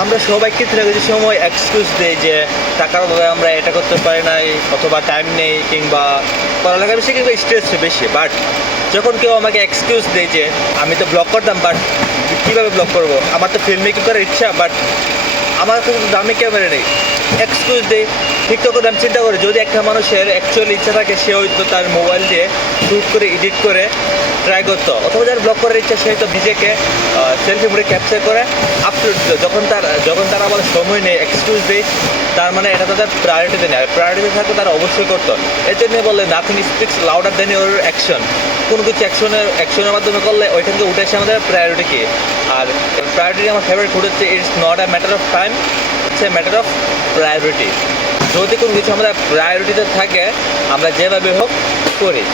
আমরা সবাই ক্ষেত্রে কিছু সময় এক্সকিউজ দিই যে টাকার অভাবে আমরা এটা করতে পারি নাই, অথবা টাইম নেই, কিংবা পড়ালেখা বেশি, কিংবা স্ট্রেস বেশি। বাট যখন কেউ আমাকে এক্সকিউজ দেয় যে আমি তো ব্লগ করতাম, বাট কীভাবে ব্লগ করবো, আমার তো ফিল্ম মেকিং করার ইচ্ছা, বাট আমার কাছে তো দামি ক্যামেরা নেই, এক্সকিউজ দেয়। ঠিক তখন আমি চিন্তা করি, যদি একটা মানুষের অ্যাকচুয়ালি ইচ্ছা থাকে, সে হয়তো তার মোবাইল দিয়ে শ্যুট করে এডিট করে ট্রাই করতো, অথবা যার ব্লগ করার ইচ্ছা সে হয়তো নিজেকে সেলফি মোডে ক্যাপচার করে আপলোড দিত। যখন তারা আমাদের সময় নেই, এক্সকিউজ দেয়, তার মানে এটা তাদের প্রায়োরিটিতে নেয়। প্রায়োরিটি থাকলে তারা অবশ্যই করতো। এর জন্য বলে nothing speaks louder then your action. কোনো কিছু অ্যাকশনের মাধ্যমে করলে ওইখান থেকে উঠে আসে আমাদের প্রায়োরিটি কী। আর প্রায়োরিটি আমার ফেভারিট ফুড হচ্ছে, it's not a matter of time, it's a matter of priority. যদি কোনো কিছু আমাদের প্রায়োরিটিতে থাকে, আমরা যেভাবে হোক করি।